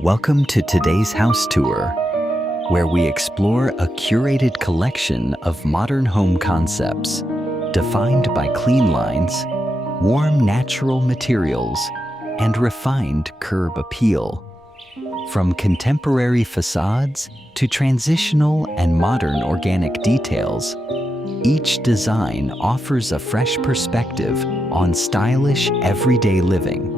Welcome to today's house tour, where we explore a curated collection of modern home concepts defined by clean lines, warm natural materials, and refined curb appeal. From contemporary facades to transitional and modern organic details, each design offers a fresh perspective on stylish everyday living.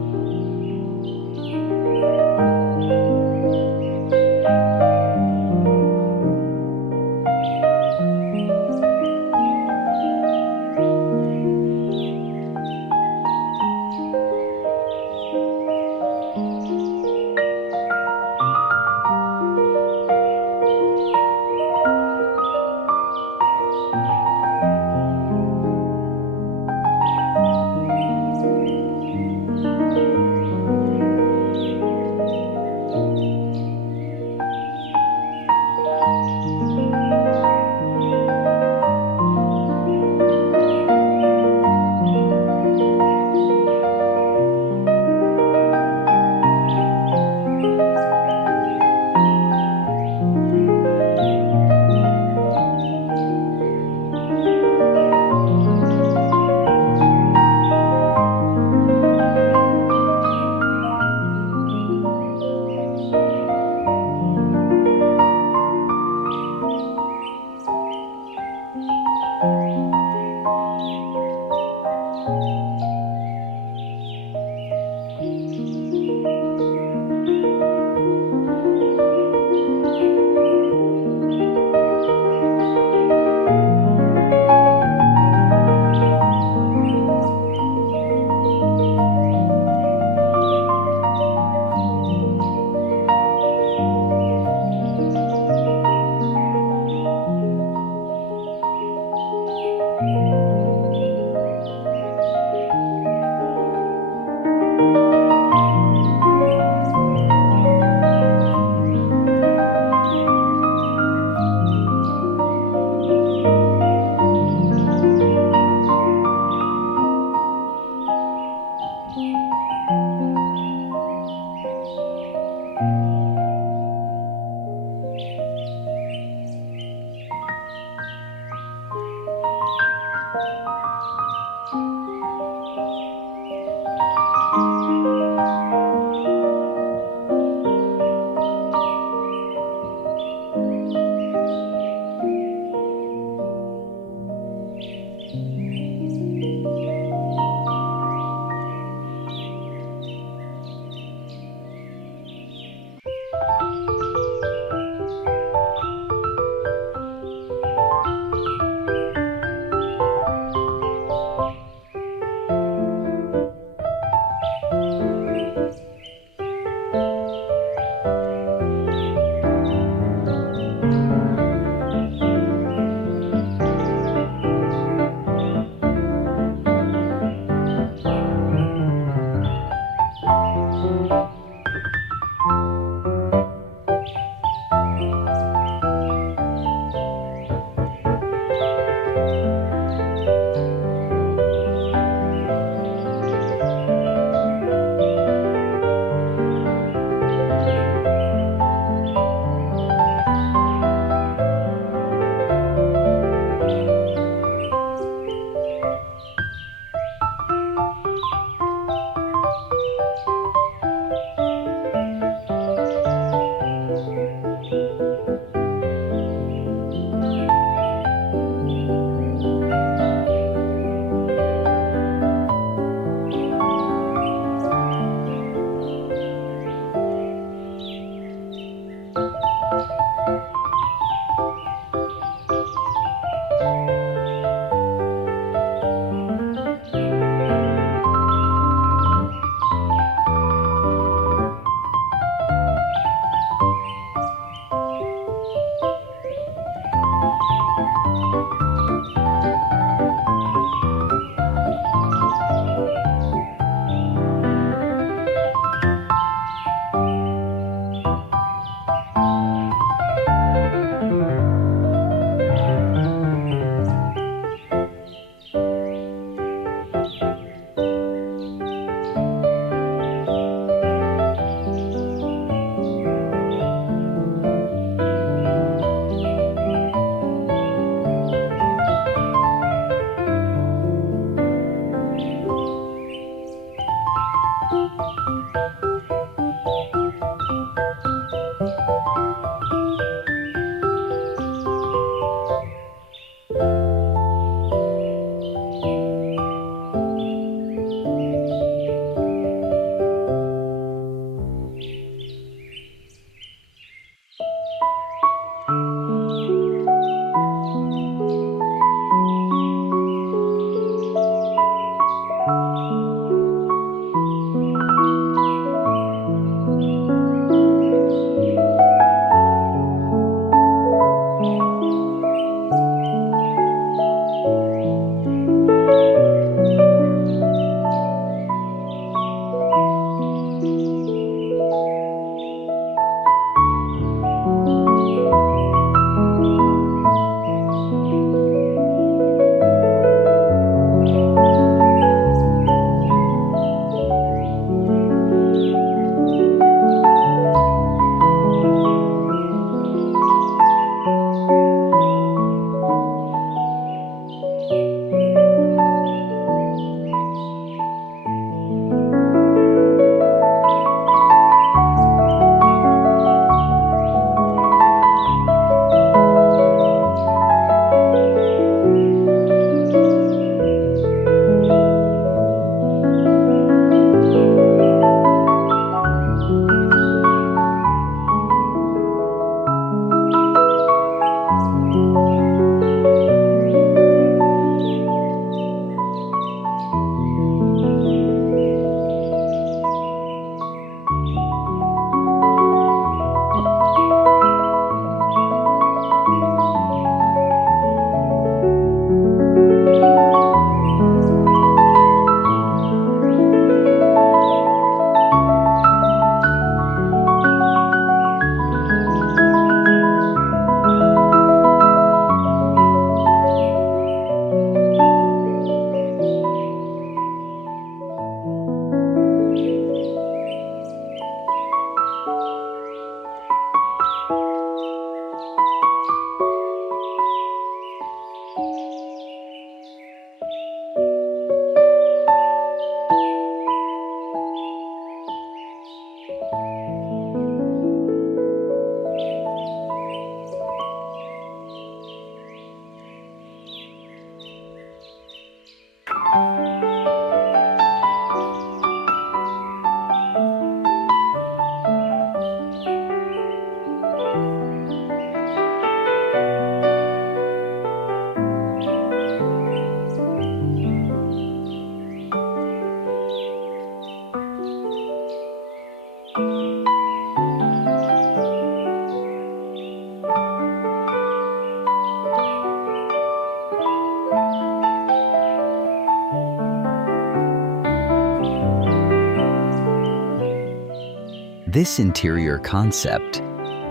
This interior concept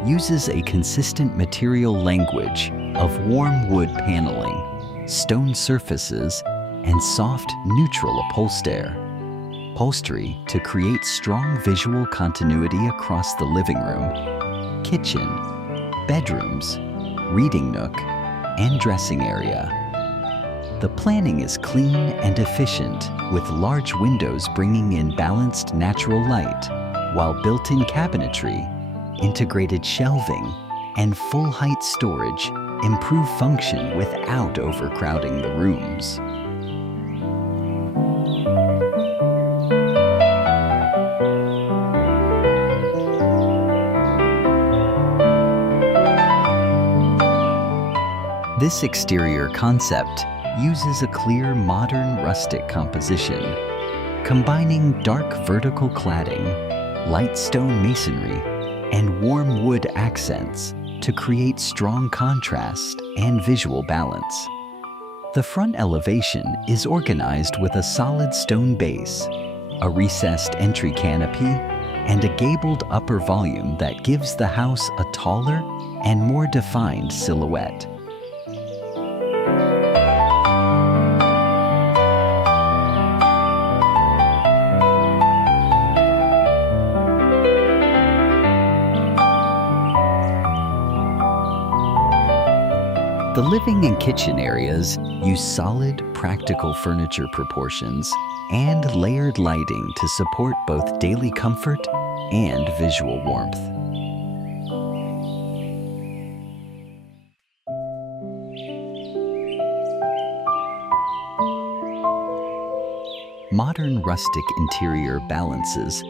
uses a consistent material language of warm wood paneling, stone surfaces, and soft, neutral upholstery to create strong visual continuity across the living room, kitchen, bedrooms, reading nook, and dressing area. The planning is clean and efficient, with large windows bringing in balanced natural light, while built-in cabinetry, integrated shelving, and full-height storage improve function without overcrowding the rooms. This exterior concept uses a clear modern rustic composition, combining dark vertical cladding, light stone masonry, and warm wood accents to create strong contrast and visual balance. The front elevation is organized with a solid stone base, a recessed entry canopy, and a gabled upper volume that gives the house a taller and more defined silhouette. The living and kitchen areas use solid, practical furniture proportions and layered lighting to support both daily comfort and visual warmth. Modern rustic interior balances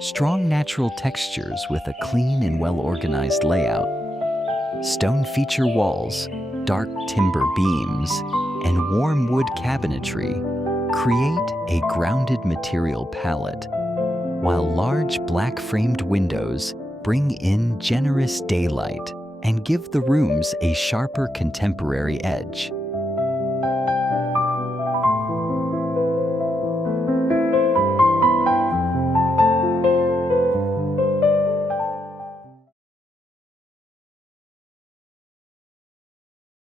strong natural textures with a clean and well-organized layout. Stone feature walls, dark timber beams, and warm wood cabinetry create a grounded material palette, while large black-framed windows bring in generous daylight and give the rooms a sharper contemporary edge.